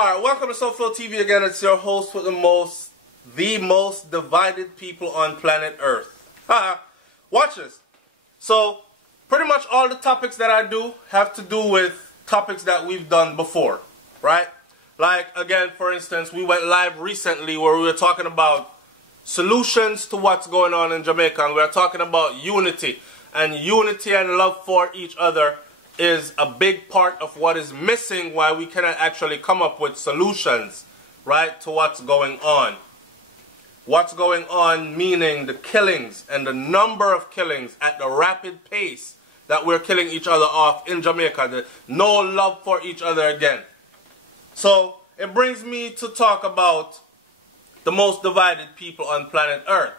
Alright, welcome to SouFLoTV again. It's your host with the most divided people on planet Earth. Watch this. So, pretty much all the topics that I do have to do with topics that we've done before, right? Like, again, for instance, we went live recently where we were talking about solutions to what's going on in Jamaica, and we were talking about unity. And unity and love for each other is a big part of what is missing, why we cannot actually come up with solutions, right, to what's going on. What's going on meaning the killings and the number of killings at the rapid pace that we're killing each other off in Jamaica. The no love for each other again. So it brings me to talk about the most divided people on planet Earth.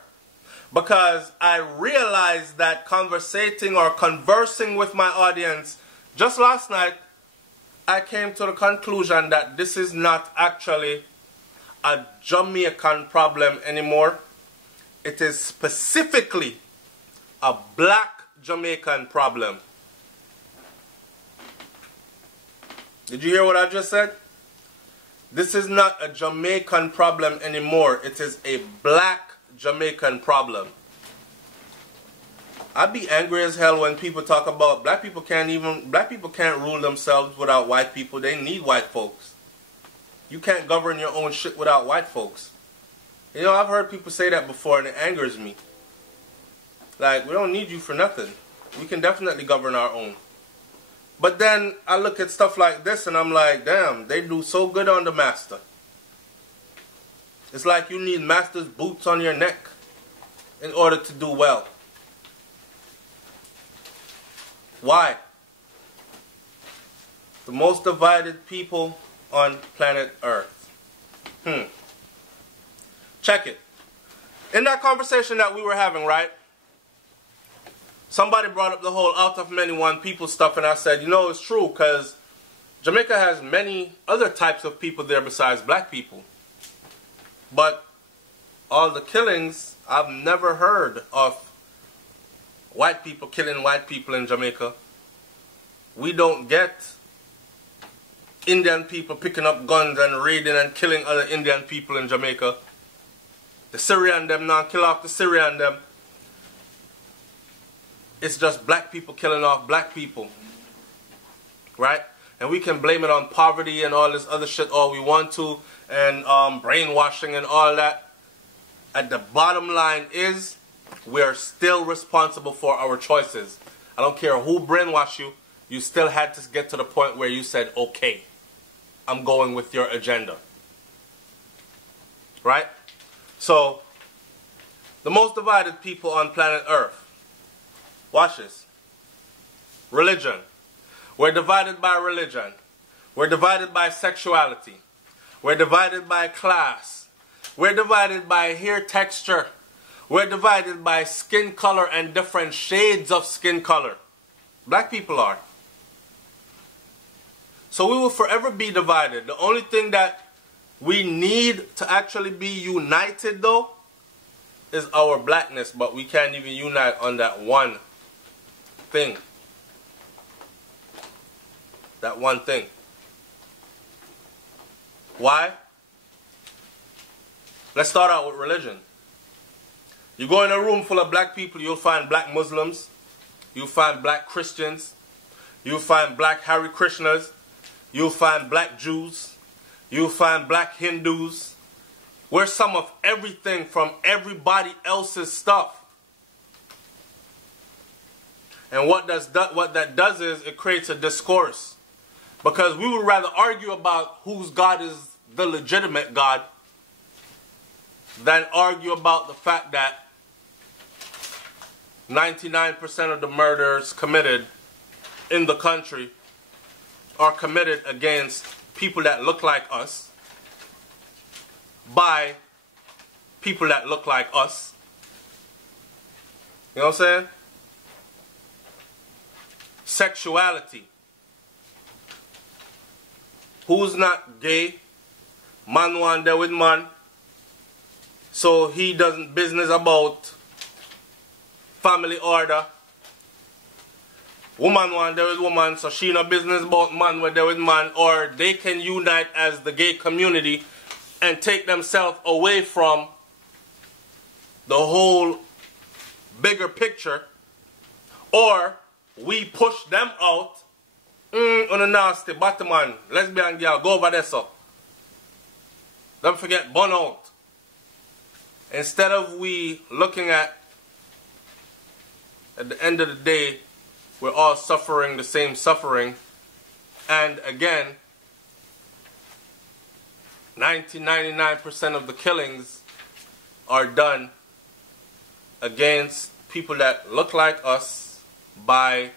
Because I realized that conversing with my audience just last night, I came to the conclusion that this is not actually a Jamaican problem anymore. It is specifically a black Jamaican problem. Did you hear what I just said? This is not a Jamaican problem anymore. It is a black Jamaican problem. I'd be angry as hell when people talk about black people can't rule themselves without white people. They need white folks. You can't govern your own shit without white folks. You know, I've heard people say that before and it angers me. Like, we don't need you for nothing. We can definitely govern our own. But then I look at stuff like this and I'm like, damn, they do so good on the master. It's like you need master's boots on your neck in order to do well. Why? The most divided people on planet Earth. Check it. In that conversation that we were having, right? Somebody brought up the whole out of many one people stuff, and I said, you know, it's true, because Jamaica has many other types of people there besides black people. But all the killings, I've never heard of white people killing white people in Jamaica. We don't get Indian people picking up guns and raiding and killing other Indian people in Jamaica. The Syrian them now kill off the Syrian them. It's just black people killing off black people. Right? And we can blame it on poverty and all this other shit all we want to, and brainwashing and all that. At the bottom line is, we are still responsible for our choices. I don't care who brainwashed you, you still had to get to the point where you said, okay, I'm going with your agenda. Right? So, the most divided people on planet Earth. Watch this. Religion. We're divided by religion. We're divided by sexuality. We're divided by class. We're divided by hair texture. We're divided by skin color and different shades of skin color. Black people are. So we will forever be divided. The only thing that we need to actually be united, though, is our blackness. But we can't even unite on that one thing. That one thing. Why? Let's start out with religion. You go in a room full of black people, you'll find black Muslims, you'll find black Christians, you'll find black Hare Krishnas, you'll find black Jews, you'll find black Hindus. We're some of everything from everybody else's stuff. And what that does is it creates a discourse. Because we would rather argue about whose God is the legitimate God than argue about the fact that 99% of the murders committed in the country are committed against people that look like us by people that look like us. You know what I'm saying? Sexuality. Who's not gay? Man want there with man. So he doesn't business about family order. woman want there with woman, so she no business about man where there with man, or they can unite as the gay community and take themselves away from the whole bigger picture, or we push them out. On a nasty bottom man, lesbian girl, go over there, so. Don't forget burn out. Instead of we looking at the end of the day, we're all suffering the same suffering. And again, 99% of the killings are done against people that look like us by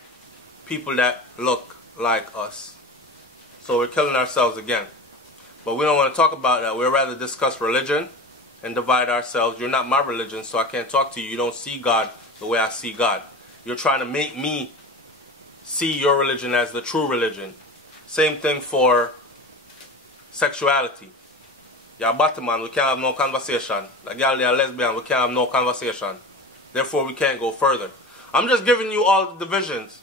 people that look like us. So we're killing ourselves again. But we don't want to talk about that. We'd rather discuss religion and divide ourselves. You're not my religion, so I can't talk to you. You don't see God the way I see God. You're trying to make me see your religion as the true religion. Same thing for sexuality. You're a bottom man, we can't have no conversation. Like y'all are lesbian, we can't have no conversation. Therefore, we can't go further. I'm just giving you all the divisions.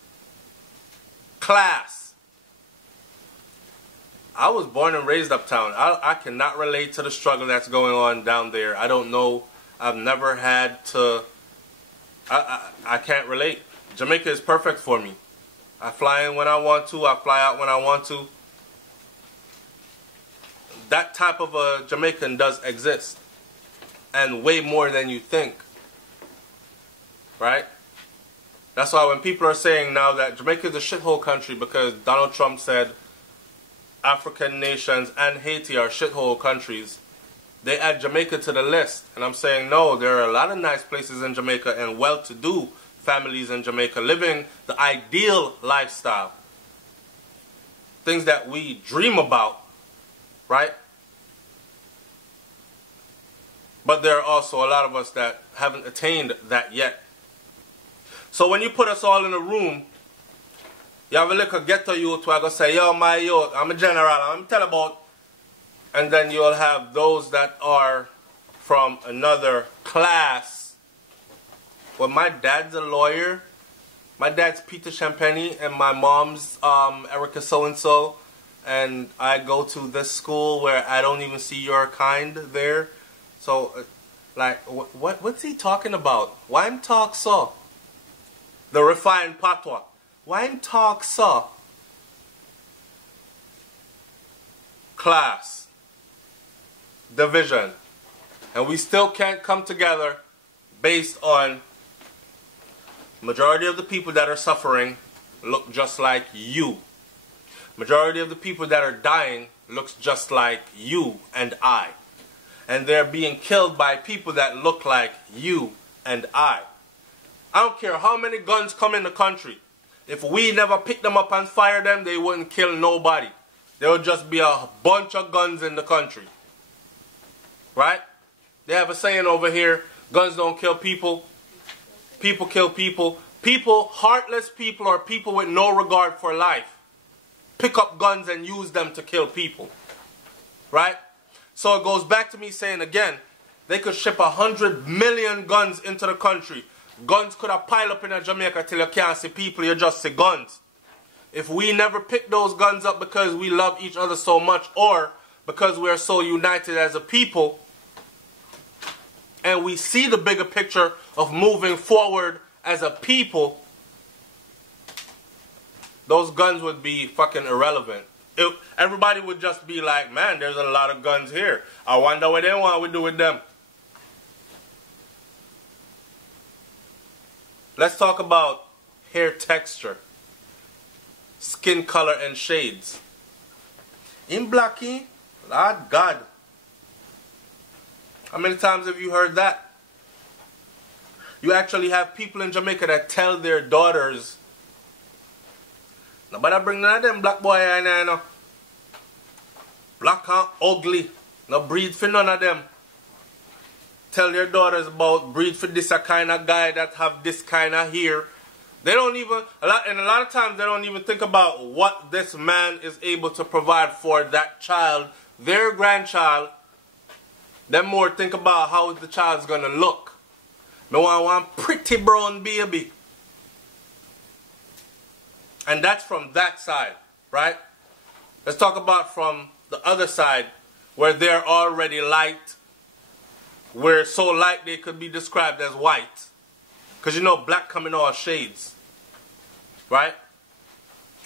Class. I was born and raised uptown. I cannot relate to the struggle that's going on down there. I don't know. I've never had to. I can't relate. Jamaica is perfect for me. I fly in when I want to. I fly out when I want to. That type of a Jamaican does exist. And way more than you think. Right? That's why when people are saying now that Jamaica is a shithole country because Donald Trump said African nations and Haiti are shithole countries, they add Jamaica to the list. And I'm saying no, there are a lot of nice places in Jamaica and well-to-do families in Jamaica living the ideal lifestyle. Things that we dream about, right? But there are also a lot of us that haven't attained that yet. So when you put us all in a room, you have a little ghetto youth who are going to say, yo, my youth, I'm a general, I'm tell about. And then you'll have those that are from another class. Well, my dad's a lawyer. My dad's Peter Champagne, and my mom's Erica so-and-so. And I go to this school where I don't even see your kind there. So, like, what's he talking about? Why him talk so? The refined patois. Why him talk so? Class. Division. And we still can't come together based on majority of the people that are suffering look just like you. Majority of the people that are dying looks just like you and I. And they're being killed by people that look like you and I. I don't care how many guns come in the country. If we never pick them up and fire them, they wouldn't kill nobody. There would just be a bunch of guns in the country. Right? They have a saying over here, guns don't kill people. People kill people. People, heartless people, or people with no regard for life, pick up guns and use them to kill people. Right? So it goes back to me saying again, they could ship 100 million guns into the country. Guns could have piled up in Jamaica till you can't see people, you just see guns. If we never pick those guns up because we love each other so much, or because we are so united as a people, and we see the bigger picture of moving forward as a people, those guns would be fucking irrelevant. Everybody would just be like, man, there's a lot of guns here. I wonder what they want we do with them. Let's talk about hair texture, skin color and shades. In Blackie, Lord God. How many times have you heard that? You actually have people in Jamaica that tell their daughters, nobody bring none of them black boy in here, no. Black and ugly. No breed for none of them. Tell their daughters about breed for this a kind of guy that have this kind of hair. They don't even, a lot of times they don't even think about what this man is able to provide for that child, their grandchild. They more think about how the child's going to look. Me want one pretty brown baby. And that's from that side, right? Let's talk about from the other side, where they're already light. We're so light they could be described as white. Because you know black come in all shades. Right?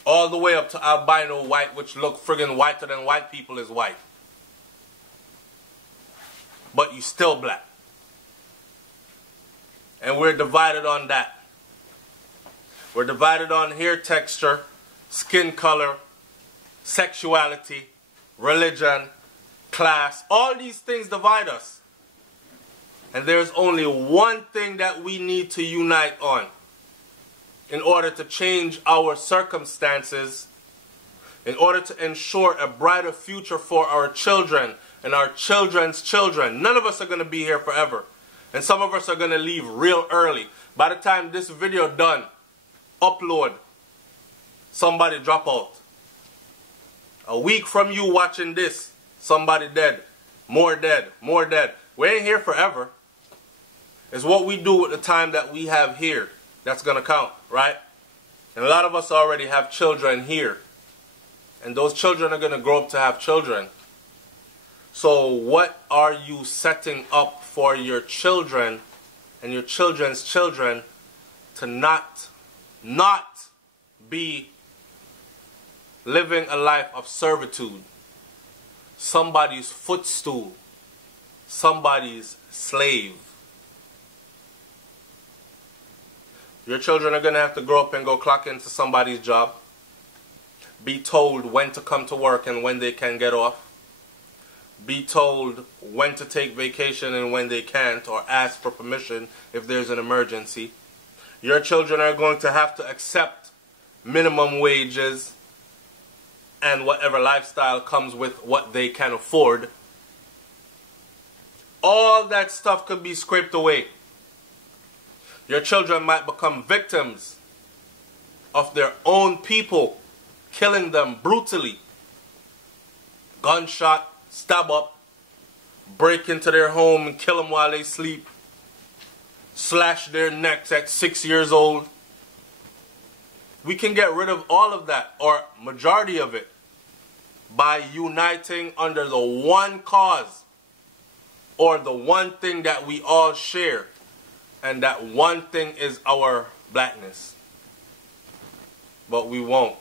All the way up to albino white, which look friggin' whiter than white people is white. But you still black. And we're divided on that. We're divided on hair texture, skin color, sexuality, religion, class. All these things divide us. And there's only one thing that we need to unite on in order to change our circumstances, in order to ensure a brighter future for our children and our children's children. None of us are going to be here forever. And some of us are going to leave real early. By the time this video done, upload, somebody drop out. A week from you watching this, somebody dead. More dead. More dead. We ain't here forever. It's what we do with the time that we have here that's going to count, right? And a lot of us already have children here. And those children are going to grow up to have children. So what are you setting up for your children and your children's children to not be living a life of servitude? Somebody's footstool. Somebody's slave. Your children are going to have to grow up and go clock into somebody's job. Be told when to come to work and when they can get off. Be told when to take vacation and when they can't, or ask for permission if there's an emergency. Your children are going to have to accept minimum wages and whatever lifestyle comes with what they can afford. All that stuff could be scraped away. Your children might become victims of their own people, killing them brutally. Gunshot, stab up, break into their home and kill them while they sleep. Slash their necks at 6 years old. We can get rid of all of that, or majority of it, by uniting under the one cause, or the one thing that we all share. And that one thing is our blackness. But we won't.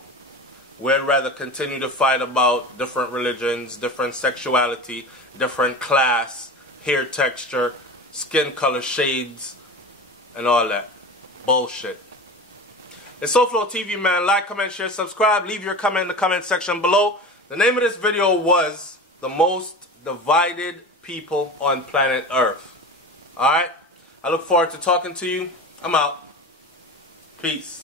We'd rather continue to fight about different religions, different sexuality, different class, hair texture, skin color shades, and all that bullshit. It's SouFLoTV, man. Like, comment, share, subscribe. Leave your comment in the comment section below. The name of this video was The Most Divided People on Planet Earth. Alright? I look forward to talking to you. I'm out. Peace.